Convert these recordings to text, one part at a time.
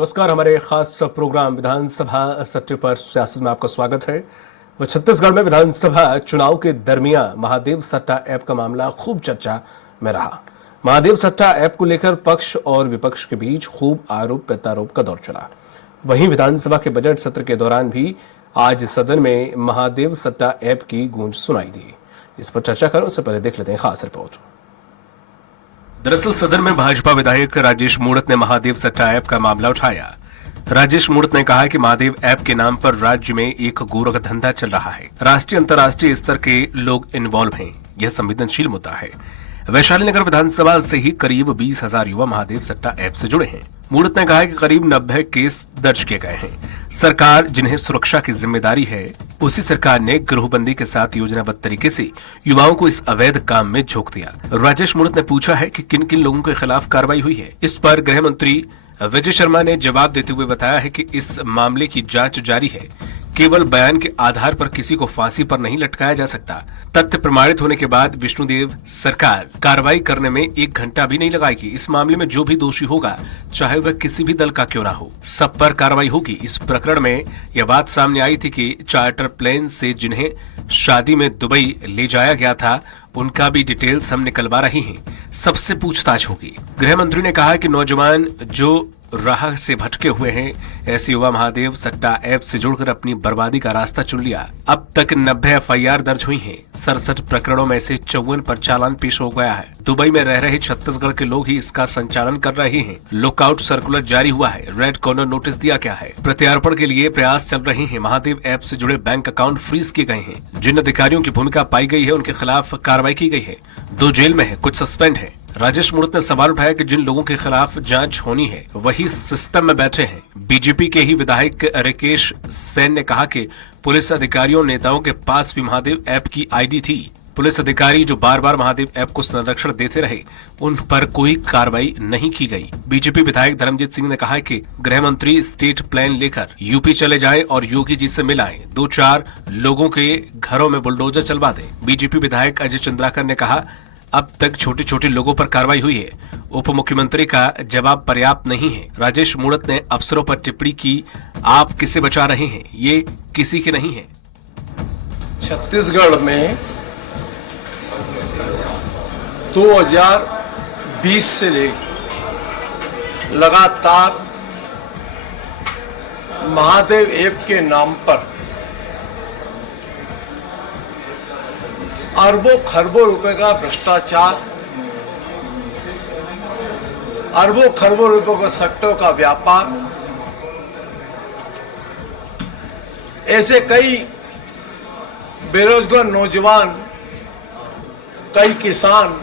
नमस्कार, हमारे खास प्रोग्राम विधानसभा सत्र पर सियासत में आपका स्वागत है। वो छत्तीसगढ़ में विधानसभा चुनाव के दरमियान महादेव सट्टा ऐप का मामला खूब चर्चा में रहा। महादेव सट्टा ऐप को लेकर पक्ष और विपक्ष के बीच खूब आरोप प्रत्यारोप का दौर चला। वहीं विधानसभा के बजट सत्र के दौरान भी आज सदन में महादेव सट्टा ऐप की गूंज सुनाई दी। इस पर चर्चा करें उससे पहले देख लेते हैं खास रिपोर्ट। दरअसल सदन में भाजपा विधायक राजेश मूणत ने महादेव सट्टा ऐप का मामला उठाया। राजेश मूणत ने कहा कि महादेव ऐप के नाम पर राज्य में एक गोरख धंधा चल रहा है। राष्ट्रीय अंतर्राष्ट्रीय स्तर के लोग इन्वॉल्व हैं। यह संवेदनशील मुद्दा है। वैशाली नगर विधानसभा से ही करीब 20,000 युवा महादेव सट्टा ऐप से जुड़े हैं। मूणत ने कहा कि करीब 90 केस दर्ज किए गए हैं। सरकार जिन्हें सुरक्षा की जिम्मेदारी है, उसी सरकार ने गृहबंदी के साथ योजनाबद्ध तरीके से युवाओं को इस अवैध काम में झोंक दिया। राजेश मूणत ने पूछा है कि किन किन लोगों के खिलाफ कार्रवाई हुई है। इस पर गृह मंत्री विजय शर्मा ने जवाब देते हुए बताया है कि इस मामले की जांच जारी है। केवल बयान के आधार पर किसी को फांसी पर नहीं लटकाया जा सकता। तथ्य प्रमाणित होने के बाद विष्णुदेव सरकार कार्रवाई करने में 1 घंटा भी नहीं लगाएगी। इस मामले में जो भी दोषी होगा, चाहे वह किसी भी दल का क्यों ना हो, सब पर कार्रवाई होगी। इस प्रकरण में यह बात सामने आई थी कि चार्टर प्लेन से जिन्हें शादी में दुबई ले जाया गया था, उनका भी डिटेल्स हम निकलवा रहे हैं। सबसे पूछताछ होगी। गृह मंत्री ने कहा कि नौजवान जो राह से भटके हुए हैं, ऐसे युवा महादेव सट्टा ऐप से जुड़कर अपनी बर्बादी का रास्ता चुन लिया। अब तक 90 FIR दर्ज हुई हैं। 67 प्रकरणों में से 54 पर चालान पेश हो गया है। दुबई में रह रहे छत्तीसगढ़ के लोग ही इसका संचालन कर रहे हैं। लुकआउट सर्कुलर जारी हुआ है। रेड कॉर्नर नोटिस दिया गया है। प्रत्यार्पण के लिए प्रयास चल रहे हैं। महादेव ऐप से जुड़े बैंक अकाउंट फ्रीज किए गए हैं। जिन अधिकारियों की भूमिका पाई गई है, उनके खिलाफ कार्रवाई की गई है। 2 जेल में है, कुछ सस्पेंड है। राजेश मूणत ने सवाल उठाया कि जिन लोगों के खिलाफ जांच होनी है, वही सिस्टम में बैठे हैं। बीजेपी के ही विधायक रिकेश सेन ने कहा कि पुलिस अधिकारियों नेताओं के पास भी महादेव ऐप की आईडी थी। पुलिस अधिकारी जो बार बार महादेव ऐप को संरक्षण देते रहे, उन पर कोई कार्रवाई नहीं की गई। बीजेपी विधायक धर्मजीत सिंह ने कहा कि गृह मंत्री स्टेट प्लान लेकर यूपी चले जाएं और योगी जी से मिलाएं। 2-4 लोगों के घरों में बुलडोजर चलवा दें। बीजेपी विधायक अजय चंद्राकर ने कहा, अब तक छोटे छोटे लोगों पर कार्रवाई हुई है। उप मुख्यमंत्री का जवाब पर्याप्त नहीं है। राजेश मूणत ने अफसरों पर टिप्पणी की, आप किसे बचा रहे हैं, ये किसी के नहीं है। छत्तीसगढ़ में 2020 से ले लगातार महादेव ऐप के नाम पर अरबों खरबों रुपए का भ्रष्टाचार, अरबों खरबों रुपए का सट्टों का व्यापार, ऐसे कई बेरोजगार नौजवान, कई किसान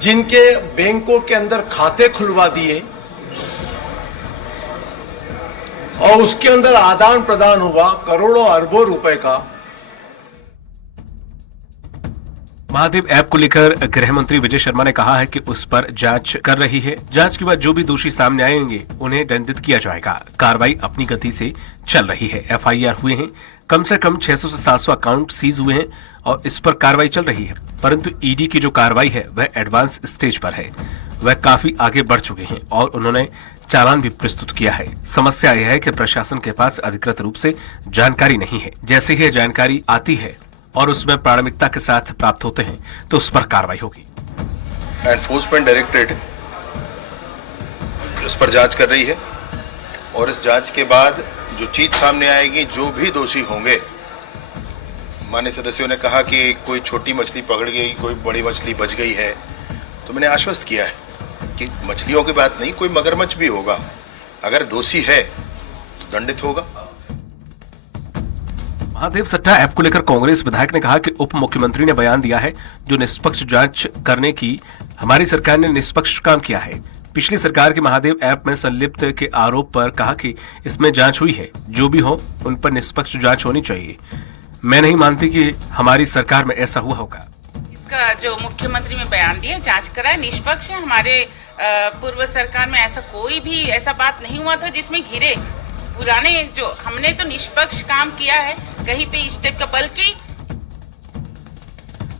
जिनके बैंकों के अंदर खाते खुलवा दिए और उसके अंदर आदान प्रदान हुआ करोड़ों अरबों रुपए का। महादेव ऐप को लेकर गृह मंत्री विजय शर्मा ने कहा है कि उस पर जांच कर रही है। जांच के बाद जो भी दोषी सामने आएंगे, उन्हें दंडित किया जाएगा। कार्रवाई अपनी गति से चल रही है। FIR हुए हैं। कम से कम 600 से 700 अकाउंट सीज हुए हैं और इस पर कार्रवाई चल रही है। परंतु ईडी की जो कार्रवाई है, वह एडवांस स्टेज पर है। वह काफी आगे बढ़ चुके हैं और उन्होंने चालान भी प्रस्तुत किया है। समस्या यह है कि प्रशासन के पास अधिकृत रूप से जानकारी नहीं है। जैसे ही जानकारी आती है और उसमें प्राथमिकता के साथ प्राप्त होते हैं, तो उस पर कार्रवाई होगी। एनफोर्समेंट डायरेक्टरेट इस पर जांच कर रही है और इस जांच के बाद जो चीज सामने आएगी, जो भी दोषी होंगे, माननीय सदस्यों ने कहा कि कोई छोटी मछली पकड़ गई, कोई बड़ी मछली बच गई है, तो मैंने आश्वस्त किया है कि मछलियों की बात नहीं, कोई मगरमच्छ भी होगा, अगर दोषी है तो दंडित होगा। महादेव सट्टा ऐप को लेकर कांग्रेस विधायक ने कहा कि उप मुख्यमंत्री ने बयान दिया है, जो निष्पक्ष जांच करने की हमारी सरकार ने निष्पक्ष काम किया है। पिछली सरकार के महादेव ऐप में संलिप्त के आरोप पर कहा कि इसमें जांच हुई है। जो भी हो, उन पर निष्पक्ष जांच होनी चाहिए। मैं नहीं मानती कि हमारी सरकार में ऐसा हुआ होगा। इसका जो मुख्यमंत्री में बयान दिया, जांच कराए, निष्पक्ष है। हमारे पूर्व सरकार में ऐसा कोई भी ऐसा बात नहीं हुआ था जिसमें घिरे। पुराने जो हमने तो निष्पक्ष काम किया है, कहीं पे इस टाइप का, बल्कि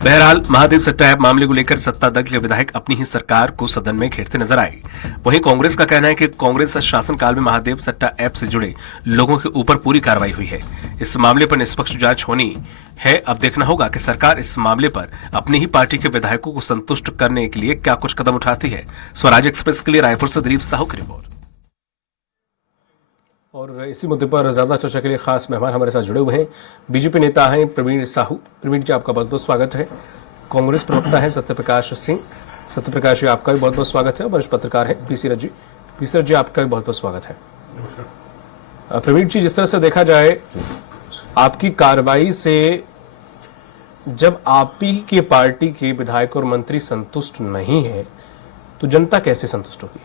बहरहाल महादेव सट्टा ऐप मामले को लेकर सत्ता दल के विधायक अपनी ही सरकार को सदन में घेरते नजर आए। वहीं कांग्रेस का कहना है कि कांग्रेस शासनकाल में महादेव सट्टा ऐप से जुड़े लोगों के ऊपर पूरी कार्रवाई हुई है। इस मामले पर निष्पक्ष जांच होनी है। अब देखना होगा कि सरकार इस मामले पर अपनी ही पार्टी के विधायकों को संतुष्ट करने के लिए क्या कुछ कदम उठाती है। स्वराज एक्सप्रेस के लिए रायपुर से दिलीप साहू की रिपोर्ट। और इसी मुद्दे पर ज्यादा चर्चा के लिए खास मेहमान हमारे साथ जुड़े हुए हैं। बीजेपी नेता हैं प्रवीण साहू। प्रवीण जी, आपका बहुत बहुत स्वागत है। कांग्रेस प्रवक्ता है सत्यप्रकाश सिंह। सत्यप्रकाश जी, आपका भी बहुत बहुत स्वागत है। वरिष्ठ पत्रकार है पीसी रथ जी। पीसी रथ जी, आपका भी बहुत बहुत स्वागत है। प्रवीण जी, जिस तरह से देखा जाए आपकी कार्रवाई से जब आप ही की पार्टी के विधायक और मंत्री संतुष्ट नहीं है तो जनता कैसे संतुष्ट होगी?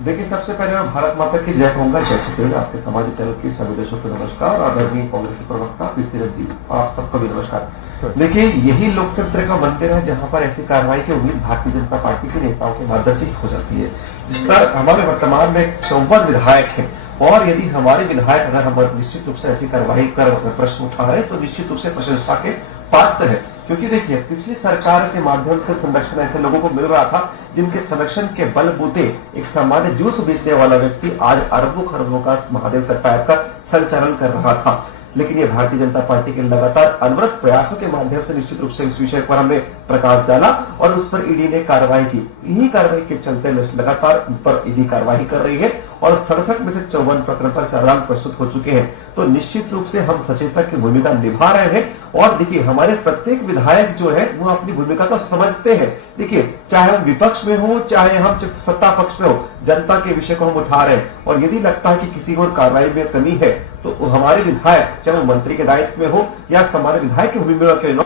देखिए, सबसे पहले मैं भारत माता की जय कहूंगा। जय श्री कृष्ण। आपके समाचार चैनल की सभी देशों को नमस्कार। आदरणीय कांग्रेस के प्रवक्ता पीसी रथ जी, आप सबको भी नमस्कार। देखिए, यही लोकतंत्र का मंदिर है जहां पर ऐसी कार्रवाई की उम्मीद भारतीय जनता पार्टी के नेताओं के माध्यम से हो जाती है। जिस पर हमारे वर्तमान में 54 विधायक हैं और यदि हमारे विधायक अगर हम निश्चित रूप से ऐसी कार्रवाई कर प्रश्न उठा रहे तो निश्चित रूप से प्रशंसा के पात्र है। क्योंकि देखिए, पिछली सरकार के माध्यम से संरक्षण ऐसे लोगों को मिल रहा था जिनके संरक्षण के बलबूते एक सामान्य जूस बेचने वाला व्यक्ति आज अरबों खरबों का महादेव सट्टा ऐप का संचालन कर रहा था। लेकिन ये भारतीय जनता पार्टी के लगातार अनवरत प्रयासों के माध्यम से निश्चित रूप से इस विषय पर हमने प्रकाश डाला और उस पर ईडी ने कार्रवाई की। इन्हीं कार्रवाई के चलते लगातार उन पर ईडी कार्रवाई कर रही है और 67 में से 54 प्रकरण पर चालान प्रस्तुत हो चुके हैं। तो निश्चित रूप से हम सचेतक की भूमिका निभा रहे हैं और देखिए, हमारे प्रत्येक विधायक जो है वो अपनी भूमिका को समझते हैं। देखिए, चाहे हम विपक्ष में हो चाहे हम सत्ता पक्ष में हो, जनता के विषय को हम उठा रहे हैं और यदि लगता है कि किसी और कार्रवाई में कमी है तो हमारे विधायक, चाहे वो मंत्री के दायित्व में हो या हमारे विधायक की भूमिका के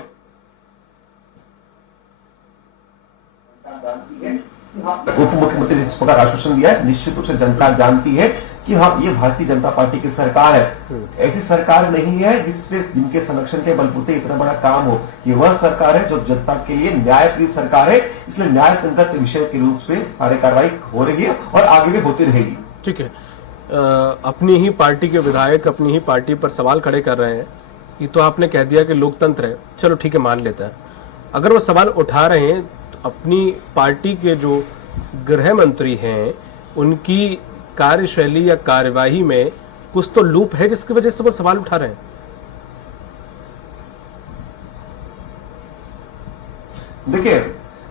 उप मुख्यमंत्री ने इस प्रकार आश्वासन दिया है। निश्चित रूप से जनता जानती है कि हाँ, ये भारतीय जनता पार्टी की सरकार है। ऐसी सरकार नहीं है जिनके संरक्षण के बलबूते इतना बड़ा काम हो। ये वह सरकार है जो जनता के लिए न्यायप्रिय सरकार है। इसलिए न्याय संगत विषय के रूप से सारी कार्रवाई हो रही है और आगे भी होती रहेगी। ठीक है। अपनी ही पार्टी के विधायक अपनी ही पार्टी पर सवाल खड़े कर रहे हैं। ये तो आपने कह दिया कि लोकतंत्र है, चलो ठीक है, मान लेता है। अगर वो सवाल उठा रहे हैं तो अपनी पार्टी के जो गृह मंत्री हैं उनकी कार्यशैली या कार्यवाही में कुछ तो लूप है जिसकी वजह से वो सवाल उठा रहे हैं। देखिए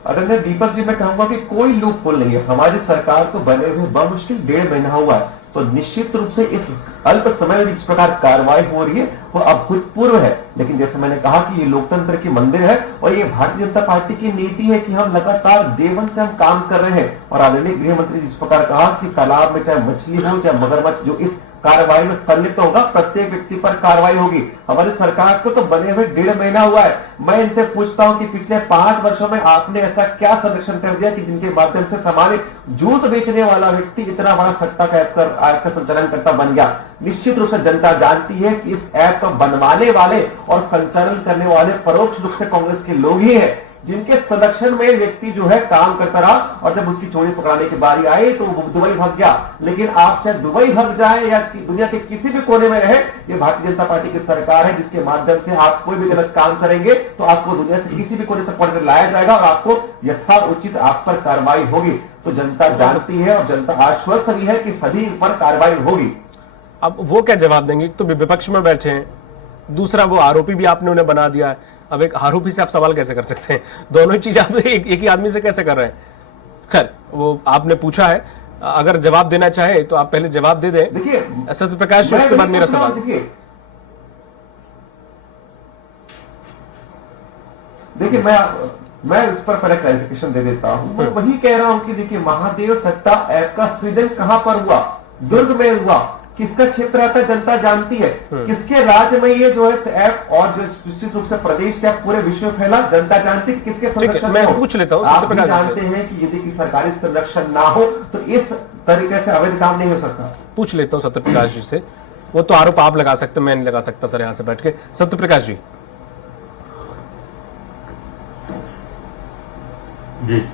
आदरणीय दीपक जी, मैं कहूंगा कि कोई लूप होल नहीं है। हमारी सरकार को बने हुए बमुश्किल 1.5 महीना हुआ है, तो निश्चित रूप से इस अल्प समय में जिस प्रकार कार्रवाई हो रही है वो अभूतपूर्व है। लेकिन जैसे मैंने कहा कि ये लोकतंत्र की मंदिर है और ये भारतीय जनता पार्टी की नीति है कि हम लगातार day 1 से हम काम कर रहे हैं। और आदरणीय गृह मंत्री जिस प्रकार कहा कि तालाब में चाहे मछली हो चाहे मगरमच्छ जो इस कार्रवाई में संलिप्त होगा, प्रत्येक व्यक्ति पर कार्रवाई होगी। हमारी सरकार को तो बने हुए 1.5 महीना हुआ है। मैं इनसे पूछता हूं कि पिछले 5 वर्षों में आपने ऐसा क्या संरक्षण कर दिया कि जिनके माध्यम से सामान्य जूस बेचने वाला व्यक्ति इतना बड़ा सट्टा का ऐप का संचालन करता बन गया। निश्चित रूप से जनता जानती है कि इस ऐप को बनवाने वाले और संचालन करने वाले परोक्ष रूप से कांग्रेस के लोग ही हैं, जिनके संरक्षण में व्यक्ति जो है काम करता रहा और जब उसकी चोरी पकड़ाने की बारी आई तो वो दुबई भाग गया। लेकिन आप चाहे दुबई भाग जाए या दुनिया के किसी भी कोने में रहे, ये भारतीय जनता पार्टी की सरकार है जिसके माध्यम से आप कोई भी गलत काम करेंगे तो आपको दुनिया से किसी भी कोने से पकड़ कर लाया जाएगा और आपको यथा उचित आप पर कार्रवाई होगी। तो जनता जानती है और जनता आश्वस्त भी है कि सभी पर कार्रवाई होगी। अब वो क्या जवाब देंगे? तो विपक्ष में बैठे हैं, दूसरा वो आरोपी भी आपने उन्हें बना दिया है। अब एक आरोपी से आप सवाल कैसे कर सकते हैं? दोनों ही चीज आप एक ही आदमी से कैसे कर रहे हैं? खैर, वो आपने पूछा है, अगर जवाब देना चाहे तो आप पहले जवाब दे दें। देखिए सत्यप्रकाश जी, उसके बाद मेरा सवाल। देखिए मैं उस पर पहले क्लैरिफिकेशन दे देता हूं। मैं वही कह रहा हूं कि देखिए, महादेव सट्टा ऐप का सृजन कहां पर हुआ? दुर्ग में हुआ। किसका क्षेत्र आता है जनता जानती है। किसके राज्य में ये जो है ऐप और जो निश्चित रूप से प्रदेश का पूरे विश्व में फैला, जनता जानती है किसके संरक्षण में। मैं पूछ लेता हूं, आप भी जानते हैं कि यदि सरकारी संरक्षण ना हो तो इस तरीके से अवैध काम नहीं हो सकता। पूछ लेता हूं सत्यप्रकाश जी से। वो तो आरोप आप लगा सकते, मैं नहीं लगा सकता सर यहां से बैठ के। सत्यप्रकाश जी। जी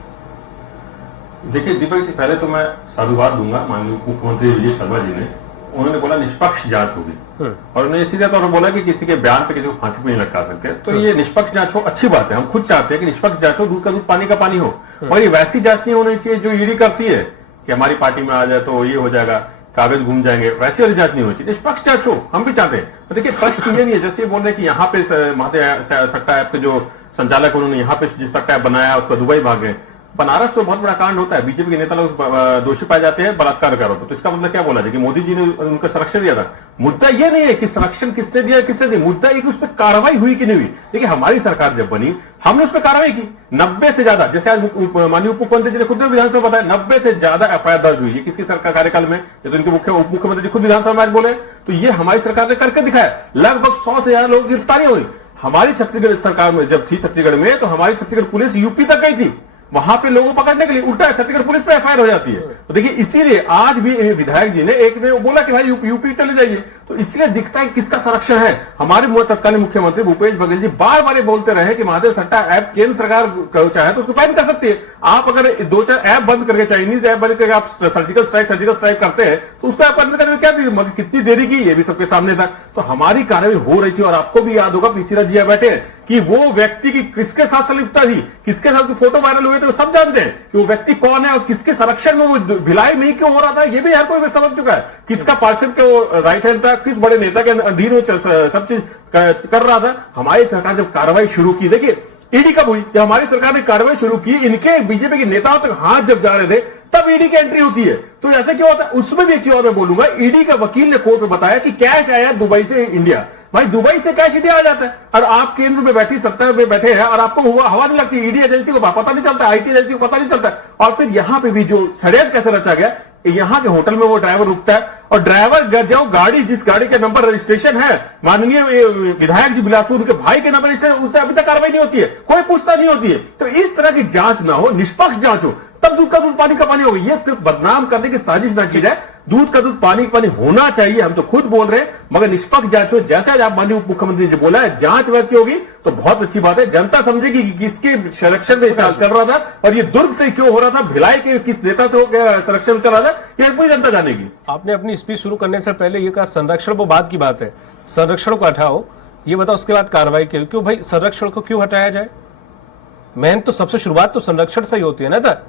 देखिए दीपक जी, पहले तो मैं साधुवाद दूंगा माननीय मुख्यमंत्री विजय शर्मा जी ने उन्होंने बोला निष्पक्ष जांच होगी, और उन्होंने सीधे तौर पर बोला कि किसी के बयान पे किसी को फांसी पे नहीं लटका सकते। तो ये निष्पक्ष जांच हो, अच्छी बात है, हम खुद चाहते हैं कि निष्पक्ष जांच हो, दूध का दूध पानी का पानी हो, और ये वैसी जांच नहीं होनी चाहिए जो ईडी करती है कि हमारी पार्टी में आ जाए तो ये हो जाएगा, कागज घूम जाएंगे, वैसी वाली जांच नहीं होनी चाहिए, निष्पक्ष जांच हो, हम भी चाहते हैं। तो देखिए प्रश्न ये नहीं है, जैसे ये बोल रहे हैं कि यहाँ पे महादेव सट्टा ऐप के जो संचालक उन्होंने यहाँ पे जिस सट्टा ऐप बनाया उसका दुबई भाग गए। बनारस में बहुत बड़ा कांड होता है, बीजेपी के नेता लोग दोषी पाए जाते हैं बलात्कार का आरोप, तो इसका मतलब क्या बोला जाए कि मोदी जी ने उनको संरक्षण दिया था। मुद्दा ये नहीं है कि संरक्षण किसने दिया किसने दिया, मुद्दा ये कि उस पर कार्रवाई हुई कि नहीं हुई। देखिए हमारी सरकार जब बनी हमने उस पर कार्रवाई की, 90 से ज्यादा, जैसे आज माननीय उप मुख्यमंत्री जी ने खुद विधानसभा बताया 90 से ज्यादा एफआईआर दर्ज हुई है किसकी सरकार कार्यकाल में, जैसे उनके उप मुख्यमंत्री जी खुद विधानसभा में आज बोले। तो ये हमारी सरकार ने करके दिखाया, लगभग 100 से ज्यादा लोग गिरफ्तारियां हुई। हमारी छत्तीसगढ़ सरकार में जब थी छत्तीसगढ़ में, तो हमारी छत्तीसगढ़ पुलिस यूपी तक गई थी, वहां पे लोगों को पकड़ने के लिए, उल्टा छत्तीसगढ़ पुलिस पे एफआईआर हो जाती है। तो देखिए इसीलिए आज भी विधायक जी ने एक ने बोला कि भाई यूपी चले जाइए, तो इसलिए दिखता है किसका संरक्षण है। हमारे तत्कालीन मुख्यमंत्री भूपेश बघेल जी बार बार बोलते रहे कि महादेव सट्टा ऐप केंद्र सरकार चाहे तो उसको बैन कर सकती है। आप अगर 2-4 ऐप बंद करके, चाइनीज ऐप बंद करके आप सर्जिकल स्ट्राइक करते हैं, तो उसको ऐप बंद करने में क्या थी, कितनी देरी की, ये भी सबके सामने था। तो हमारी कार्रवाई हो रही थी, और आपको भी याद होगा पीसी राज जी बैठे कि वो व्यक्ति की किसके साथ संलिप्तता थी, किसके साथ फोटो वायरल हुए थे, वो सब जानते हैं कि वो व्यक्ति कौन है और किसके संरक्षण में वो भिलाई में क्यों हो रहा था, ये भी हर कोई समझ चुका है। किसका पार्षद के वो राइट हैंड था, किस बड़े नेता के अधीन वो सब चीज कर रहा था। हमारी सरकार जब कार्रवाई शुरू की, देखिए ईडी कब हुई, जब हमारी सरकार ने कार्रवाई शुरू की, इनके बीजेपी के नेताओं तक हाथ जब जा रहे थे तब ईडी की एंट्री होती है। तो ऐसे क्यों होता है, उसमें भी एक चीज और मैं बोलूंगा, ईडी का वकील ने कोर्ट में बताया कि कैश आया दुबई से इंडिया। भाई दुबई से कैश इंडिया आ जाता है, और आप केंद्र में बैठी सत्ता में बैठे हैं और आपको हवा नहीं लगती, ईडी एजेंसी को पता नहीं चलता, आईटी एजेंसी को पता नहीं चलता। और फिर यहां पे भी जो षड्यंत्र कैसे रचा गया, यहां के होटल में वो ड्राइवर रुकता है, और ड्राइवर जो गाड़ी, जिस गाड़ी का नंबर रजिस्ट्रेशन है माननीय विधायक जी बिलासपुर, उनके भाई के नंबर रजिस्ट्रेशन, उससे अभी तक कार्रवाई नहीं होती है, कोई पूछता नहीं होती है। तो इस तरह की जांच ना हो, निष्पक्ष जांच हो, तब दूध का दूध पानी का पानी होगा। ये सिर्फ बदनाम करने की साजिश ना की जाए, दूध का दूध पानी का पानी होना चाहिए, हम तो खुद बोल रहे हैं, मगर निष्पक्ष जांच हो। जैसे आज आप माननीय उप मुख्यमंत्री जी बोला है, जांच वैसी होगी तो बहुत अच्छी बात है, जनता समझेगी कि किसके संरक्षण में चल रहा था, और ये दुर्ग से क्यों हो रहा था, भिलाई के किस नेता से संरक्षण चल रहा था, ये पूरी जनता जानेगी। आपने अपनी स्पीच शुरू करने से पहले ये कहा संरक्षण वो बात की बात है, संरक्षण को हटाओ, ये बताओ उसके बाद कार्रवाई क्यों भाई संरक्षण को क्यों हटाया जाए? मेहनत तो सबसे शुरुआत तो संरक्षण से ही होती है ना, था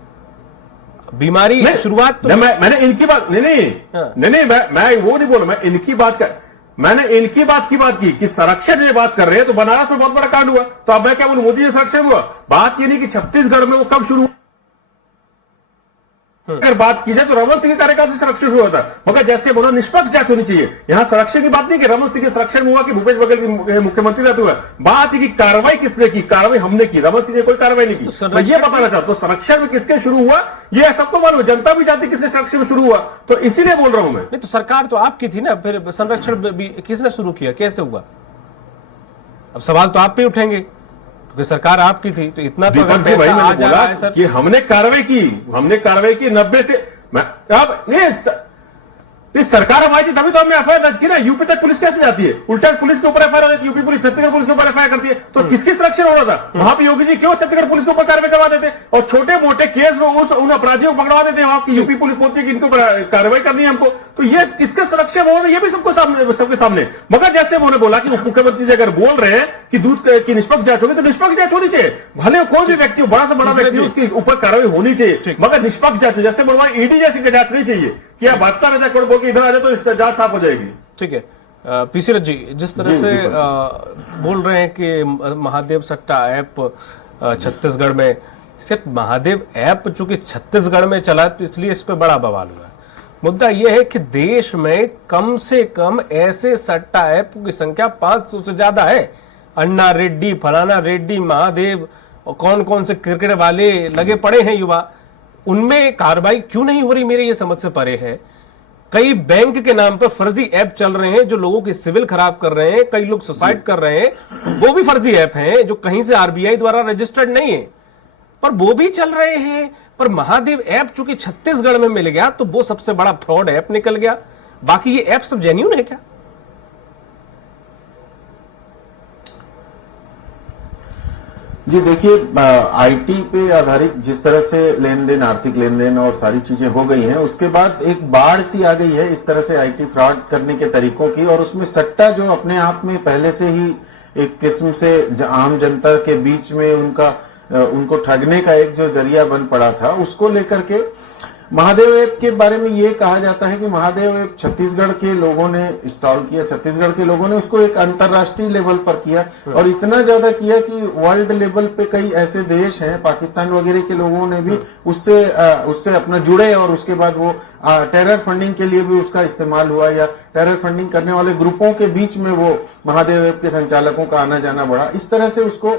बीमारी शुरुआत तो मैंने इनकी बात नहीं, मैं वो नहीं बोला, मैंने इनकी बात की कि संरक्षण ये बात कर रहे हैं, तो बनारस में बहुत बड़ा कांड हुआ, तो अब मैं क्या बोलूं, मोदी जी संरक्षण हुआ। बात ये नहीं कि छत्तीसगढ़ में वो कब शुरू, अगर बात की जाए तो रमन सिंह के कार्यकाल से संरक्षण शुरू होता, मगर जैसे बोला निष्पक्ष जांच होनी चाहिए। यहाँ संरक्षण की बात नहीं कि रमन सिंह के संरक्षण हुआ कि भूपेश बघेल मुख्यमंत्री रहते हुए, बात है कि कार्रवाई किसने की, कार्रवाई हमने की, रमन सिंह ने कोई कार्रवाई नहीं की। तो मैं ये बताना चाहता हूं, संरक्षण में किसके शुरू हुआ ये सबको मालूम है, जनता भी जानती किसने संरक्षण में शुरू हुआ, तो इसीलिए बोल रहा हूं मैं। नहीं तो सरकार तो आपकी थी ना, फिर संरक्षण भी किसने शुरू किया, कैसे हुआ? अब सवाल तो आप पे उठेंगे क्योंकि सरकार आपकी थी, तो इतना तो अगर पैसा आ जा रहा है सर कि हमने कार्रवाई की 90 से अब नहीं, सरकार हमारी थी तभी तो हमने एफआईआर दर्ज की ना। यूपी तक पुलिस कैसे जाती है, उल्टा पुलिस के ऊपर एफआईआर होती है, यूपी पुलिस छत्तीसगढ़ पुलिस के ऊपर एफआईआर करती है, तो किसकी संरक्षण हो रहा था वहां पे? योगी जी क्यों छत्तीसगढ़ पुलिस के ऊपर कार्रवाई करवा देते और छोटे मोटे केस में उन अपराधियों को पकड़वा देते हैं, वहां की यूपी पुलिस बोलती है कि इनको कार्रवाई करनी है हमको। तो ये किसका संरक्षण हो रहा है, ये भी सबके सामने। मगर जैसे उन्होंने बोला कि उप मुख्यमंत्री जी अगर बोल रहे हैं कि दूध की निष्पक्ष जांच होगी, तो निष्पक्ष जांच होनी चाहिए, भले कोई भी व्यक्ति बड़ा से बड़ा व्यक्ति उसके ऊपर कार्रवाई होनी चाहिए, मगर निष्पक्ष जांच हो। जैसे बोलवा ईडी जैसी जांच नहीं चाहिए कि आप भाजपा नेता कोर्ट बोल के इधर आ जाए तो इसका जांच साफ हो जाएगी। ठीक है, पीसी रथ जी जिस तरह से बोल रहे हैं कि महादेव सट्टा ऐप छत्तीसगढ़ में, सिर्फ महादेव ऐप चूंकि छत्तीसगढ़ में चला तो इसलिए इस पे बड़ा बवाल हुआ। मुद्दा यह है कि देश में कम से कम ऐसे सट्टा ऐप की संख्या 500 से ज्यादा है। अन्ना रेड्डी, फलाना रेड्डी, महादेव और कौन कौन से क्रिकेट वाले लगे पड़े हैं युवा, उनमें कार्रवाई क्यों नहीं हो रही, मेरे ये समझ से परे है। कई बैंक के नाम पर फर्जी ऐप चल रहे हैं जो लोगों की सिविल खराब कर रहे हैं, कई लोग सुसाइड कर रहे हैं, वो भी फर्जी ऐप हैं जो कहीं से आरबीआई द्वारा रजिस्टर्ड नहीं है, पर वो भी चल रहे हैं। पर महादेव ऐप चूंकि छत्तीसगढ़ में मिल गया तो वो सबसे बड़ा फ्रॉड ऐप निकल गया। बाकी ये ऐप सब जेन्युइन है क्या? जी देखिए, आईटी पे आधारित जिस तरह से लेन देन, आर्थिक लेन देन और सारी चीजें हो गई हैं, उसके बाद एक बाढ़ सी आ गई है इस तरह से आईटी फ्रॉड करने के तरीकों की। और उसमें सट्टा जो अपने आप में पहले से ही एक किस्म से आम जनता के बीच में उनको ठगने का एक जो जरिया बन पड़ा था, उसको लेकर के महादेव ऐप के बारे में ये कहा जाता है कि महादेव ऐप छत्तीसगढ़ के लोगों ने इंस्टॉल किया, छत्तीसगढ़ के लोगों ने उसको एक अंतर्राष्ट्रीय लेवल पर किया और इतना ज्यादा किया कि वर्ल्ड लेवल पे कई ऐसे देश हैं, पाकिस्तान वगैरह के लोगों ने भी उससे अपना जुड़े और उसके बाद वो टेरर फंडिंग के लिए भी उसका इस्तेमाल हुआ, या टेरर फंडिंग करने वाले ग्रुपों के बीच में वो महादेव ऐप के संचालकों का आना जाना बढ़ा। इस तरह से उसको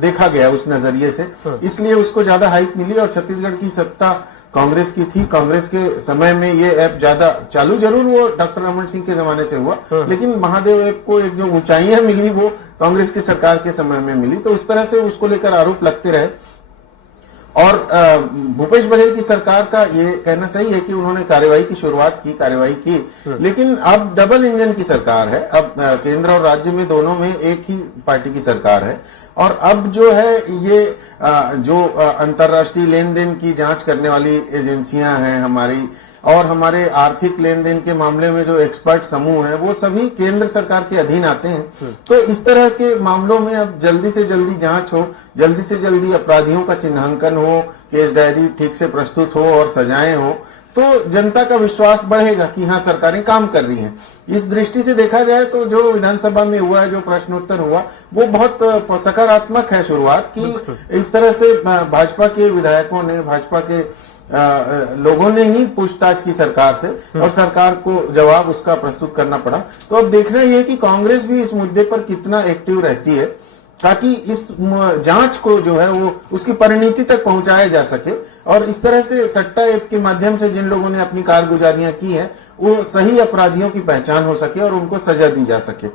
देखा गया उस नजरिए से, इसलिए उसको ज्यादा हाइप मिली। और छत्तीसगढ़ की सत्ता कांग्रेस की थी, कांग्रेस के समय में ये ऐप ज्यादा चालू जरूर वो डॉक्टर रमन सिंह के जमाने से हुआ, लेकिन महादेव ऐप को एक जो ऊंचाइयां मिली वो कांग्रेस की सरकार के समय में मिली। तो उस तरह से उसको लेकर आरोप लगते रहे। और भूपेश बघेल की सरकार का ये कहना सही है कि उन्होंने कार्रवाई की शुरुआत की, कार्रवाई की, लेकिन अब डबल इंजन की सरकार है। अब केंद्र और राज्य में दोनों में एक ही पार्टी की सरकार है। और अब जो है ये जो अंतर्राष्ट्रीय लेन देन की जांच करने वाली एजेंसियां हैं हमारी, और हमारे आर्थिक लेन देन के मामले में जो एक्सपर्ट समूह है, वो सभी केंद्र सरकार के अधीन आते हैं। तो इस तरह के मामलों में अब जल्दी से जल्दी जांच हो, जल्दी से जल्दी अपराधियों का चिन्हांकन हो, केस डायरी ठीक से प्रस्तुत हो और सजाएं हो, तो जनता का विश्वास बढ़ेगा कि हाँ सरकारें काम कर रही हैं। इस दृष्टि से देखा जाए तो जो विधानसभा में हुआ है, जो प्रश्नोत्तर हुआ, वो बहुत सकारात्मक है शुरुआत की। इस तरह से भाजपा के विधायकों ने, भाजपा के लोगों ने ही पूछताछ की सरकार से और सरकार को जवाब उसका प्रस्तुत करना पड़ा। तो अब देखना यह है कि कांग्रेस भी इस मुद्दे पर कितना एक्टिव रहती है, ताकि इस जांच को जो है वो उसकी परिणति तक पहुंचाया जा सके और इस तरह से सट्टा ऐप के माध्यम से जिन लोगों ने अपनी कारगुजारियां की हैं, वो सही अपराधियों की पहचान हो सके और उनको सजा दी जा सके।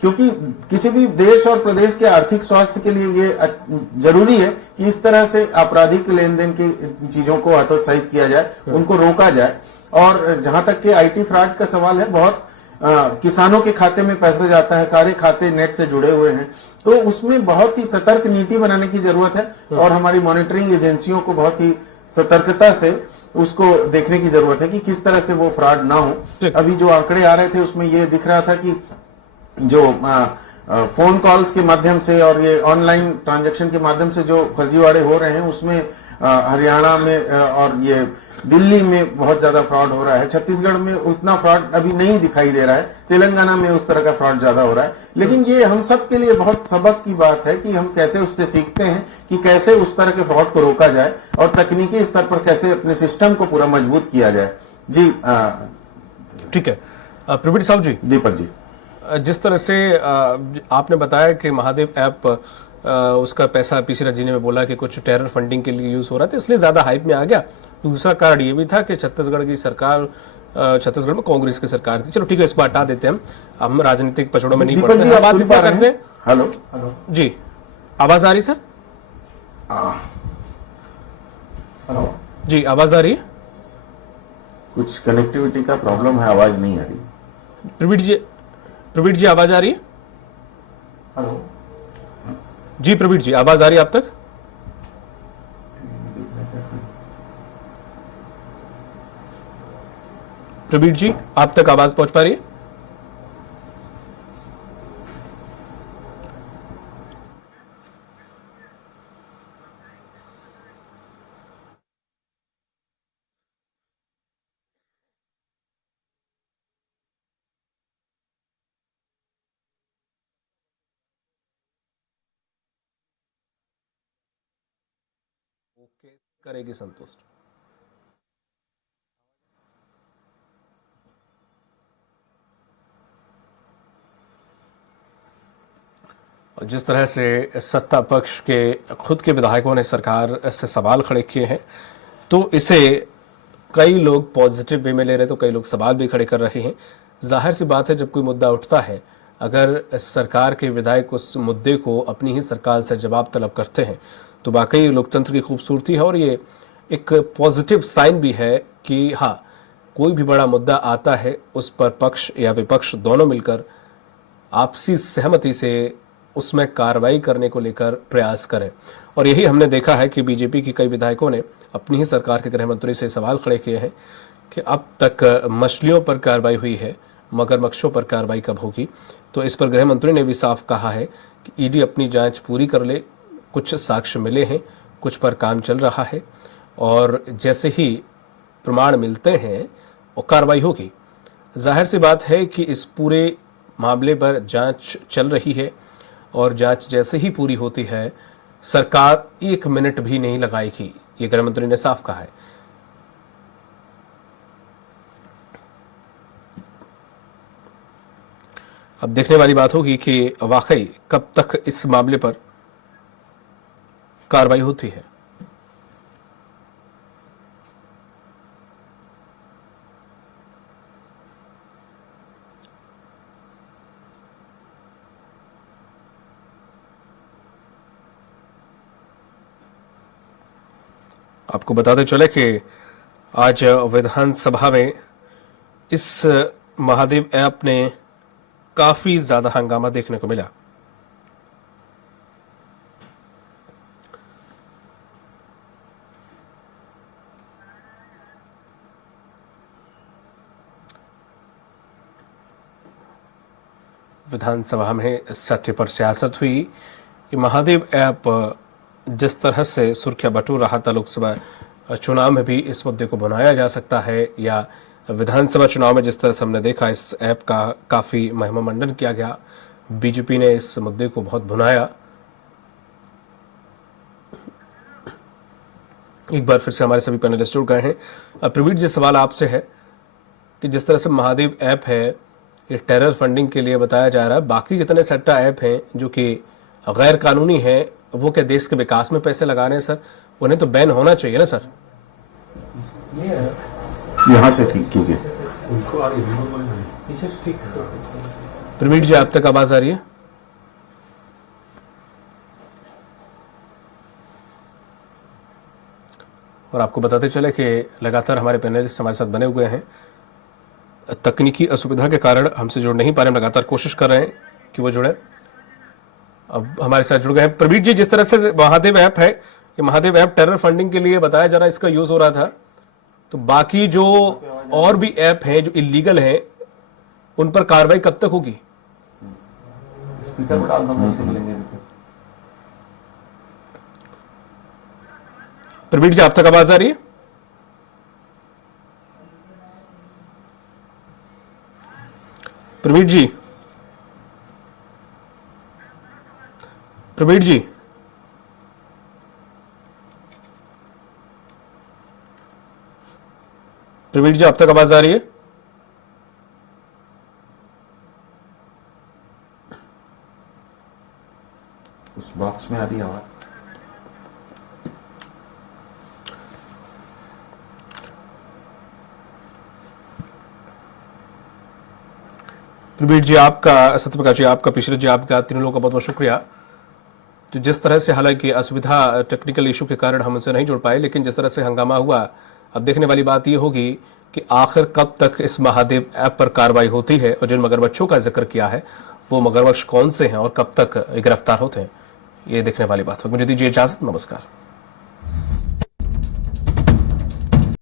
क्योंकि किसी भी देश और प्रदेश के आर्थिक स्वास्थ्य के लिए ये जरूरी है कि इस तरह से आपराधिक लेन देन की चीजों को हतोत्साहित किया जाए, उनको रोका जाए। और जहां तक के आईटी फ्रॉड का सवाल है, बहुत किसानों के खाते में पैसा जाता है, सारे खाते नेट से जुड़े हुए हैं, तो उसमें बहुत ही सतर्क नीति बनाने की जरूरत है और हमारी मॉनिटरिंग एजेंसियों को बहुत ही सतर्कता से उसको देखने की जरूरत है कि किस तरह से वो फ्रॉड ना हो। अभी जो आंकड़े आ रहे थे उसमें ये दिख रहा था कि जो फोन कॉल्स के माध्यम से और ये ऑनलाइन ट्रांजैक्शन के माध्यम से जो फर्जीवाड़े हो रहे हैं, उसमें हरियाणा में और ये दिल्ली में बहुत ज्यादा फ्रॉड हो रहा है। छत्तीसगढ़ में उतना फ्रॉड अभी नहीं दिखाई दे रहा है, तेलंगाना में उस तरह का फ्रॉड ज्यादा हो रहा है। लेकिन ये हम सब के लिए बहुत सबक की बात है कि हम कैसे उससे सीखते हैं कि कैसे उस तरह के फ्रॉड को रोका जाए और तकनीकी स्तर पर कैसे अपने सिस्टम को पूरा मजबूत किया जाए। जी ठीक है प्रवीण साहब जी। दीपक जी, जिस तरह से आपने बताया कि महादेव ऐप उसका पैसा पीसी रजी ने बोला कि कुछ टेरर फंडिंग के लिए यूज हो रहा था, इसलिए ज्यादा हाइप में आ गया। दूसरा कारण ये भी था कि छत्तीसगढ़ की सरकार, छत्तीसगढ़ में कांग्रेस की सरकार थी। चलो ठीक है, इस पर हटा देते हैं, हम राजनीतिक पचड़ों में नहीं पड़ते हैं, बात इतना करते हैं। हेलो जी, आवाज आ रही सर? हेलो जी, आवाज आ रही है? कुछ कनेक्टिविटी का प्रॉब्लम है, आवाज नहीं आ रही। प्रवीण जी आवाज आ रही है? हेलो जी प्रवीण जी, आवाज आ रही है आप तक? प्रवीण जी, आप तक आवाज पहुंच पा रही है? करेगी संतुष्ट। और जिस तरह से सत्ता पक्ष के खुद के विधायकों ने सरकार से सवाल खड़े किए हैं, तो इसे कई लोग पॉजिटिव वे में ले रहे, तो कई लोग सवाल भी खड़े कर रहे हैं। जाहिर सी बात है, जब कोई मुद्दा उठता है, अगर सरकार के विधायक उस मुद्दे को अपनी ही सरकार से जवाब तलब करते हैं, तो वाकई लोकतंत्र की खूबसूरती है और ये एक पॉजिटिव साइन भी है कि हाँ, कोई भी बड़ा मुद्दा आता है, उस पर पक्ष या विपक्ष दोनों मिलकर आपसी सहमति से उसमें कार्रवाई करने को लेकर प्रयास करें। और यही हमने देखा है कि बीजेपी की कई विधायकों ने अपनी ही सरकार के गृह मंत्री से सवाल खड़े किए हैं कि अब तक मछलियों पर कार्रवाई हुई है, मगरमच्छों पर कार्रवाई कब होगी। तो इस पर गृह मंत्री ने भी साफ कहा है कि ईडी अपनी जांच पूरी कर ले, कुछ साक्ष्य मिले हैं, कुछ पर काम चल रहा है और जैसे ही प्रमाण मिलते हैं और कार्रवाई होगी। जाहिर सी बात है कि इस पूरे मामले पर जांच चल रही है और जांच जैसे ही पूरी होती है सरकार 1 मिनट भी नहीं लगाएगी, ये गृह मंत्री ने साफ कहा है। अब देखने वाली बात होगी कि वाकई कब तक इस मामले पर कार्रवाई होती है। आपको बताते चले कि आज विधानसभा में इस महादेव ऐप ने काफी ज्यादा हंगामा देखने को मिला। विधानसभा में इस सत्य पर सियासत हुई कि महादेव ऐप जिस तरह से सुर्खियां बटोर रहा था, लोकसभा चुनाव में भी इस मुद्दे को बनाया जा सकता है या विधानसभा चुनाव में जिस तरह से हमने देखा इस ऐप का काफी महिमा मंडन किया गया। बीजेपी ने इस मुद्दे को बहुत भुनाया। एक बार फिर से हमारे सभी पैनलिस्ट जुड़ गए हैं। प्रवीण जी, सवाल आपसे है कि जिस तरह से महादेव ऐप है ये टेरर फंडिंग के लिए बताया जा रहा है, बाकी जितने सट्टा ऐप हैं जो कि गैर कानूनी है वो क्या देश के विकास में पैसे लगा रहे हैं सर? उन्हें तो बैन होना चाहिए ना सर। यहाँ से ठीक कीजिए। प्रवीण जी, आप तक आवाज आ रही है? और आपको बताते चले कि लगातार हमारे पैनलिस्ट हमारे साथ बने हुए हैं। तकनीकी असुविधा के कारण हमसे जुड़ नहीं पा रहे, हम लगातार कोशिश कर रहे हैं कि वो जुड़े। अब हमारे साथ जुड़ गए हैं प्रवीण जी। जिस तरह से महादेव ऐप है, ये महादेव ऐप टेरर फंडिंग के लिए बताया जा रहा है, इसका यूज हो रहा था, तो बाकी जो और भी ऐप हैं जो इलीगल हैं उन पर कार्रवाई कब तक होगी? स्पीकर में डाल दूंगा, सुन लेंगे। प्रवीण जी, आप तक आवाज आ रही है? प्रवीण जी, प्रवीण जी, प्रवीण जी, आप तक आवाज आ रही है? उस बॉक्स में आ रही है आवाज। प्रवीण जी, आपका, सत्यप्रकाश जी आपका, पिछले जी आपका, तीनों लोगों का बहुत बहुत शुक्रिया। तो जिस तरह से, हालांकि असुविधा टेक्निकल इशू के कारण हम उनसे नहीं जुड़ पाए, लेकिन जिस तरह से हंगामा हुआ, अब देखने वाली बात यह होगी कि आखिर कब तक इस महादेव ऐप पर कार्रवाई होती है और जिन मगरमच्छों का जिक्र किया है वो मगरमच्छ कौन से हैं और कब तक गिरफ्तार होते हैं, ये देखने वाली बात होगी। मुझे दीजिए इजाजत, नमस्कार।